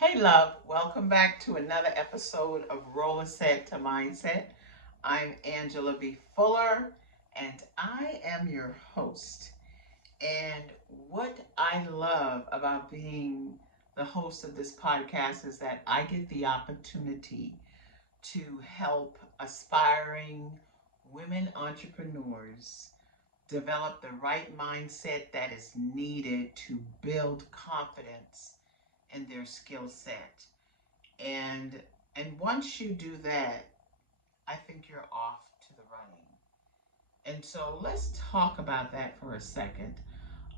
Hey, love, welcome back to another episode of Rollerset to Mindset. I'm Angela B. Fuller, and I am your host. And what I love about being the host of this podcast is that I get the opportunity to help aspiring women entrepreneurs develop the right mindset that is needed to build confidence in their skill set. And and once you do that, I think you're off to the running. And so let's talk about that for a second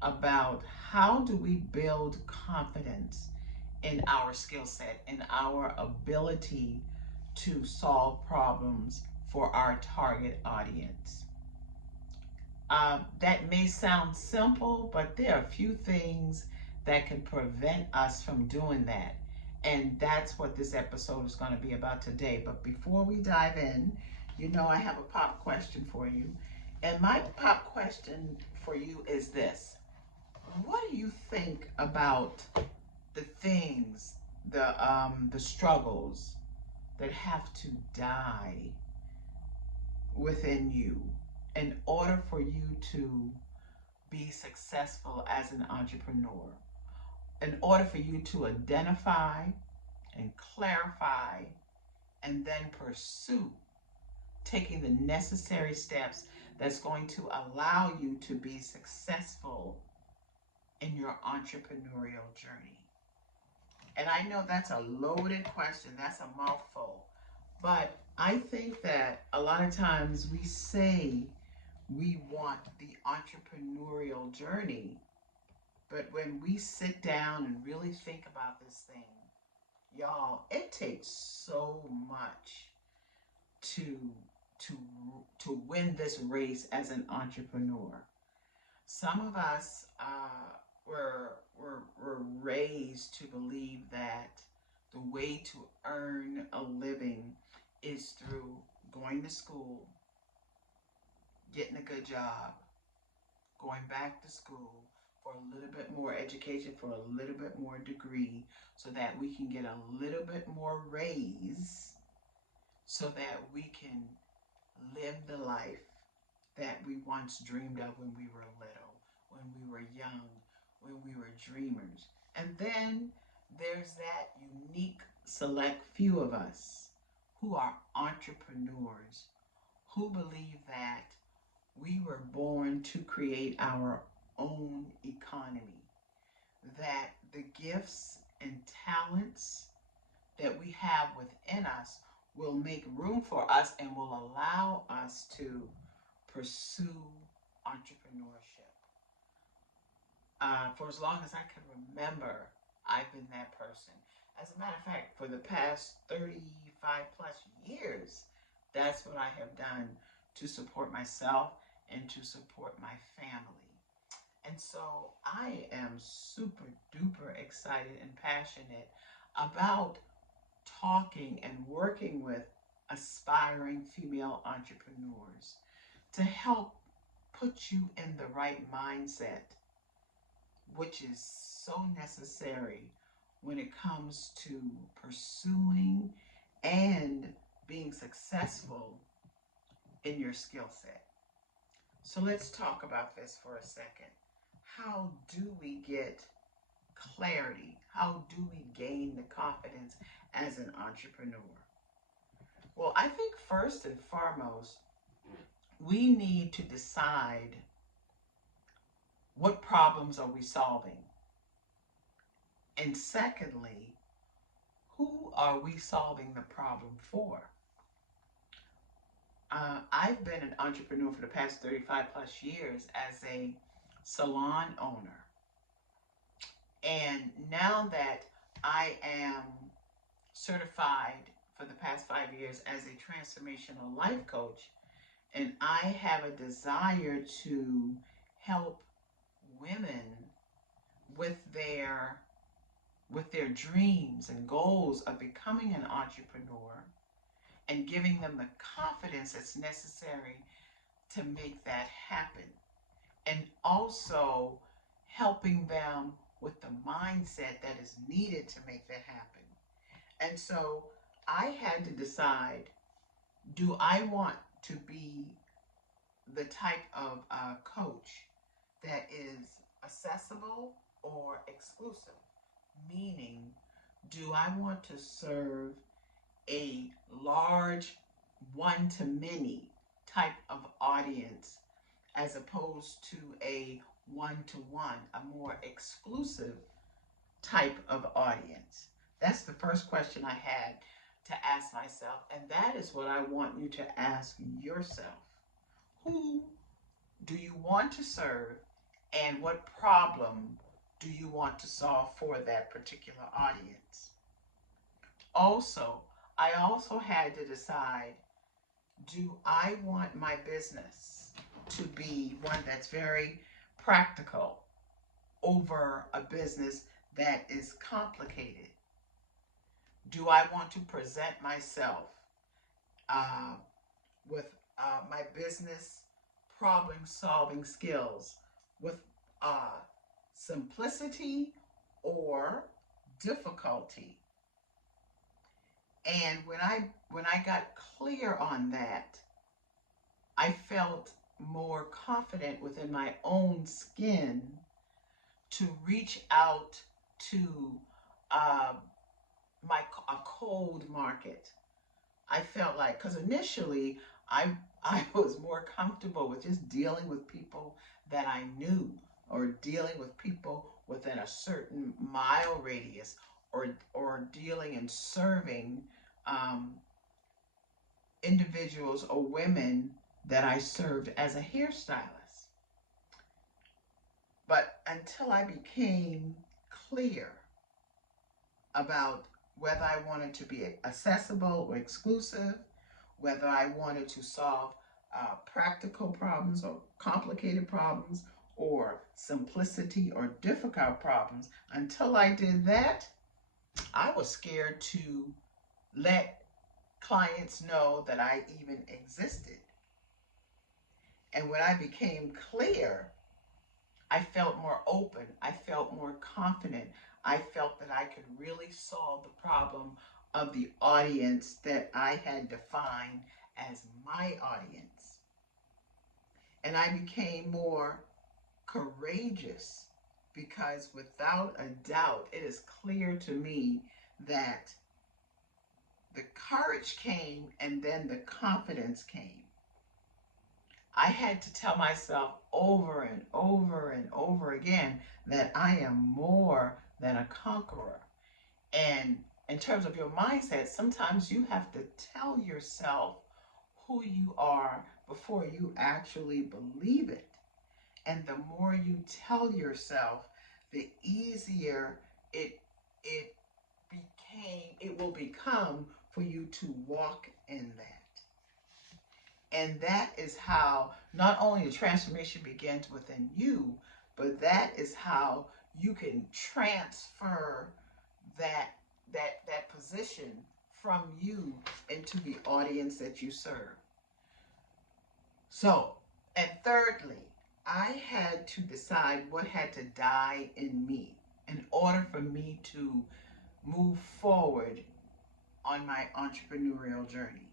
about how do we build confidence in our skill set, in our ability to solve problems for our target audience. That may sound simple, but there are a few things that can prevent us from doing that. And that's what this episode is going to be about today. But before we dive in, I have a pop question for you. And my pop question for you is this: what do you think about the things, the struggles that have to die within you in order for you to be successful as an entrepreneur? In order for you to identify and clarify and then pursue taking the necessary steps that's going to allow you to be successful in your entrepreneurial journey. And I know that's a loaded question, that's a mouthful, but I think that a lot of times we say we want the entrepreneurial journey, but when we sit down and really think about this thing, y'all, it takes so much to to to win this race as an entrepreneur. Some of us were raised to believe that the way to earn a living is through going to school, getting a good job, going back to school for a little bit more education, for a little bit more degree, so that we can get a little bit more raise, so that we can live the life that we once dreamed of when we were little, when we were young, when we were dreamers. And then there's that unique select few of us who are entrepreneurs, who believe that we were born to create our own economy, that the gifts and talents that we have within us will make room for us and will allow us to pursue entrepreneurship. For as long as I can remember, I've been that person. As a matter of fact, for the past 35 plus years, that's what I have done to support myself and to support my family. And so I am super duper excited and passionate about talking and working with aspiring female entrepreneurs to help put you in the right mindset, which is so necessary when it comes to pursuing and being successful in your skill set. So let's talk about this for a second. How do we get clarity? How do we gain the confidence as an entrepreneur? Well, I think first and foremost, we need to decide what problems are we solving? And secondly, who are we solving the problem for? I've been an entrepreneur for the past 35 plus years as a salon owner. And now that I am certified for the past 5 years as a transformational life coach, and I have a desire to help women with their dreams and goals of becoming an entrepreneur and giving them the confidence that's necessary to make that happen, and also helping them with the mindset that is needed to make that happen. And so I had to decide, do I want to be the type of coach that is accessible or exclusive? Meaning, do I want to serve a large one to many type of audience as opposed to a one to one, a more exclusive type of audience? That's the first question I had to ask myself, and that is what I want you to ask yourself. Who do you want to serve, and what problem do you want to solve for that particular audience? Also, I also had to decide, do I want my business to be one that's very practical over a business that is complicated? Do I want to present myself uh, with my business problem solving skills with uh, simplicity or difficulty? And when I got clear on that, I felt more confident within my own skin to reach out to uh, a cold market. I felt like, because initially I was more comfortable with just dealing with people that I knew, or dealing with people within a certain mile radius, or dealing and serving um, individuals or women that I served as a hairstylist. But until I became clear about whether I wanted to be accessible or exclusive, whether I wanted to solve practical problems or complicated problems, or simplicity or difficult problems, until I did that, I was scared to let clients know that I even existed. And when I became clear, I felt more open. I felt more confident. I felt that I could really solve the problem of the audience that I had defined as my audience. And I became more courageous because, without a doubt, it is clear to me that the courage came and then the confidence came. I had to tell myself over and over and over again that I am more than a conqueror. And in terms of your mindset, sometimes you have to tell yourself who you are before you actually believe it. And the more you tell yourself, the easier it it will become for you to walk in that. And that is how not only the transformation begins within you, but that is how you can transfer that that position from you into the audience that you serve. So, and thirdly, I had to decide what had to die in me in order for me to move forward on my entrepreneurial journey.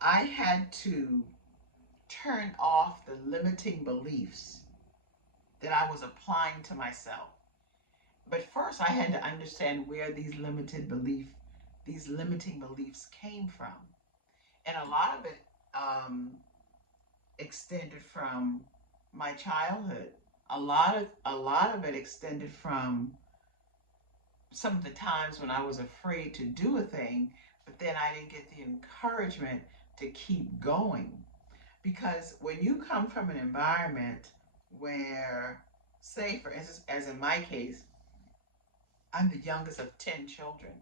I had to turn off the limiting beliefs that I was applying to myself. But first I had to understand where these limiting beliefs came from. And a lot of it extended from my childhood. A lot of it extended from some of the times when I was afraid to do a thing, but then I didn't get the encouragement to keep going. Because when you come from an environment where, say for instance, as in my case, I'm the youngest of 10 children.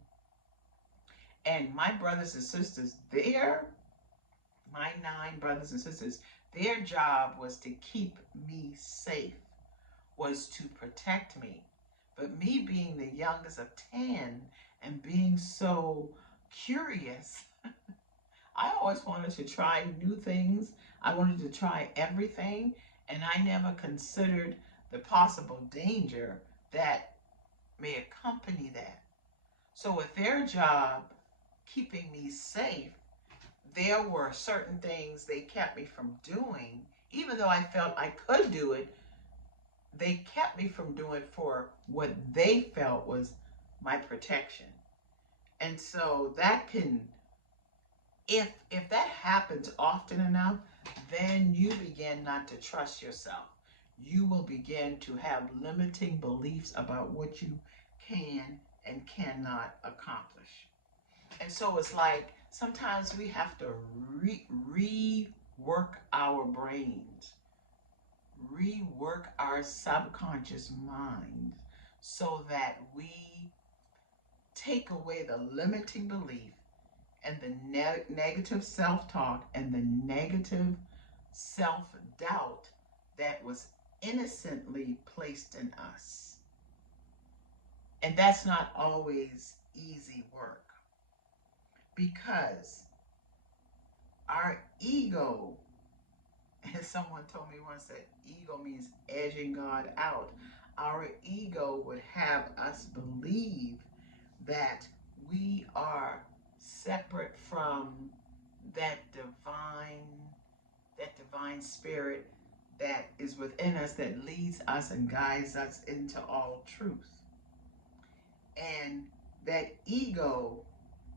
And my brothers and sisters, my 9 brothers and sisters, their job was to keep me safe, was to protect me. But me being the youngest of 10 and being so curious, I always wanted to try new things. I wanted to try everything, and I never considered the possible danger that may accompany that. So with their job keeping me safe, there were certain things they kept me from doing, even though I felt I could do it. They kept me from doing it for what they felt was my protection. And so that can, if that happens often enough, then you begin not to trust yourself. You will begin to have limiting beliefs about what you can and cannot accomplish. And so it's like sometimes we have to rework our brains, rework our subconscious minds so that we take away the limiting belief and the negative self-talk and the negative self-doubt that was innocently placed in us. And that's not always easy work, because our ego, as someone told me once, that ego means edging God out. Our ego would have us believe that we are separate from that divine spirit that is within us, that leads us and guides us into all truth. And that ego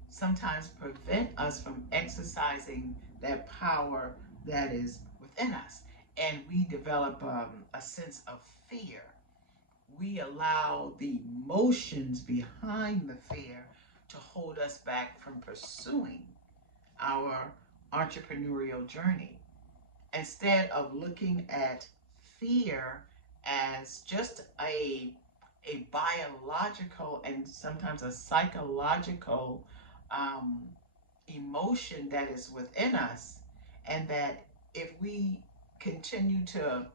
sometimes prevent us from exercising that power that is within us. And we develop a sense of fear. We allow the emotions behind the fear to hold us back from pursuing our entrepreneurial journey. Instead of looking at fear as just a biological and sometimes a psychological um, emotion that is within us, and that if we continue to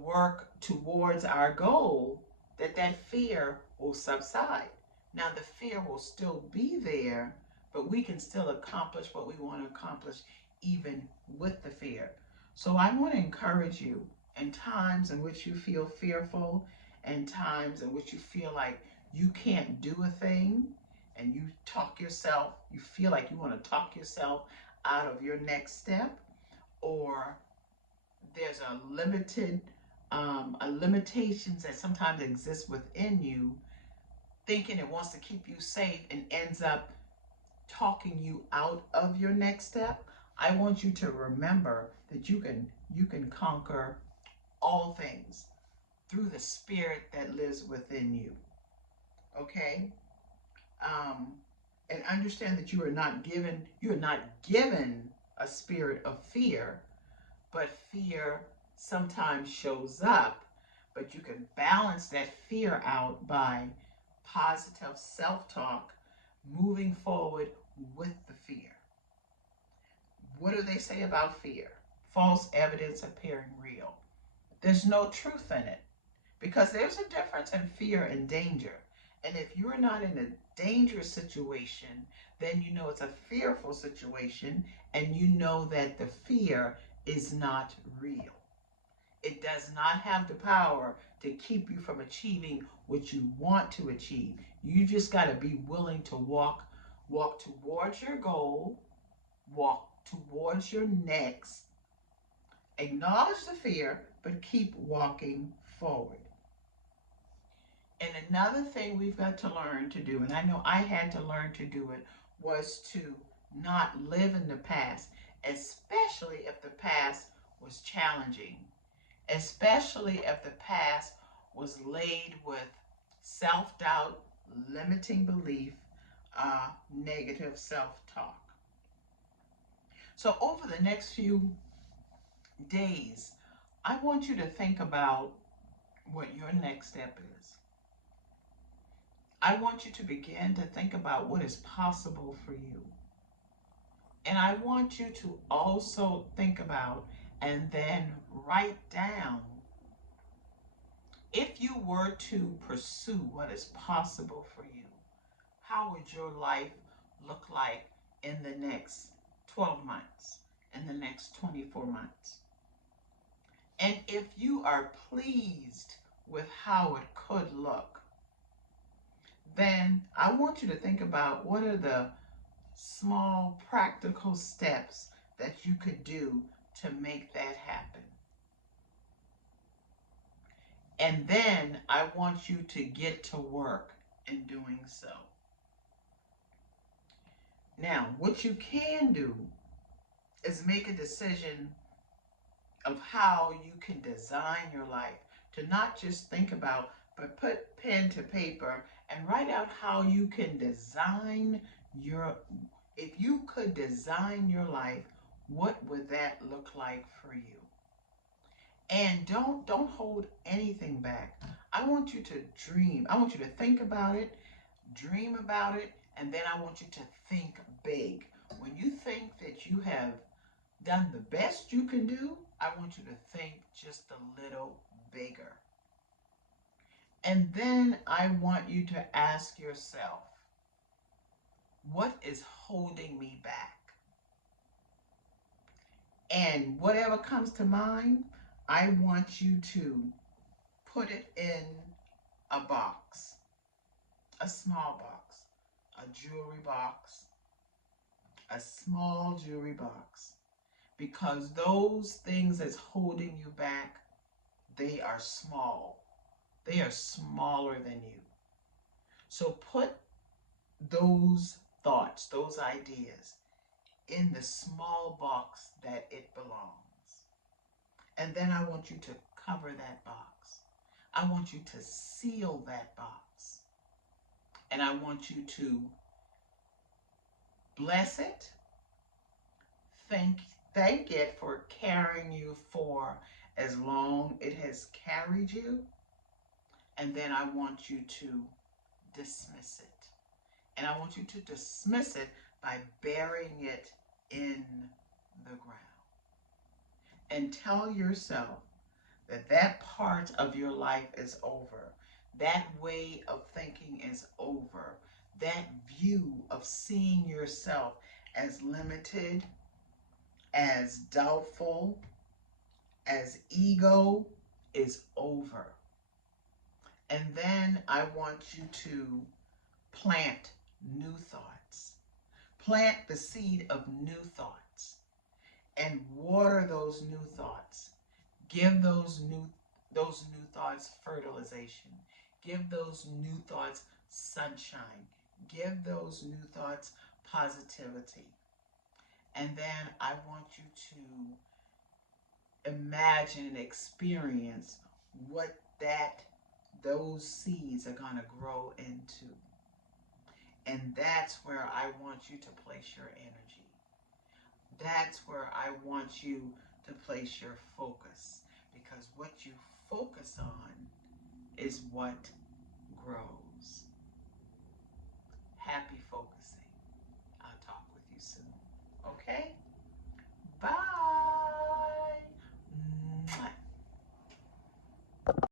work towards our goal, that fear will subside. Now the fear will still be there, but we can still accomplish what we want to accomplish even with the fear. So I want to encourage you, in times in which you feel fearful, and times in which you feel like you can't do a thing, and you feel like you want to talk yourself out of your next step, or there's a limitations that sometimes exists within you, thinking it wants to keep you safe and ends up talking you out of your next step. I want you to remember that you can conquer all things through the spirit that lives within you. Okay? Um, and understand that you are not given a spirit of fear, but fear sometimes shows up. But you can balance that fear out by positive self-talk, moving forward with the fear. What do they say about fear? False evidence appearing real. There's no truth in it, because there's a difference in fear and danger. And if you're not in a dangerous situation, then you know it's a fearful situation, and you know that the fear is not real. It does not have the power to keep you from achieving what you want to achieve. You just got to be willing to walk towards your goal, walk towards your next, acknowledge the fear, but keep walking forward. And another thing we've got to learn to do, and I know I had to learn to do it, was to not live in the past, especially if the past was challenging, especially if the past was laid with self-doubt, limiting belief, negative self-talk. So over the next few days, I want you to think about what your next step is. I want you to begin to think about what is possible for you. And I want you to also think about and then write down, if you were to pursue what is possible for you, how would your life look like in the next 12 months, in the next 24 months? And if you are pleased with how it could look, then I want you to think about what are the small practical steps that you could do to make that happen. And then I want you to get to work in doing so. Now, what you can do is make a decision of how you can design your life, to not just think about, but put pen to paper and write out how you can design your, if you could design your life, what would that look like for you? And don't hold anything back. I want you to dream. I want you to think about it, dream about it, and then I want you to think big. When you think that you have done the best you can do, I want you to think just a little bigger. And then I want you to ask yourself, what is holding me back? And whatever comes to mind, I want you to put it in a box, a small box, a jewelry box, a small jewelry box. Because those things that's holding you back, they are small. They are smaller than you. So put those thoughts, those ideas in the small box that it belongs. And then I want you to cover that box. I want you to seal that box. And I want you to bless it, thank it for carrying you for as long it has carried you. And then I want you to dismiss it. And I want you to dismiss it by burying it in the ground. And tell yourself that that part of your life is over. That way of thinking is over. That view of seeing yourself as limited, as doubtful, as ego is over. And then I want you to plant new thoughts. Plant the seed of new thoughts and water those new thoughts. Give those new thoughts fertilization. Give those new thoughts sunshine. Give those new thoughts positivity. And then I want you to imagine and experience what those seeds are going to grow into. And that's where I want you to place your energy. That's where I want you to place your focus. Because what you focus on is what grows. Happy focusing.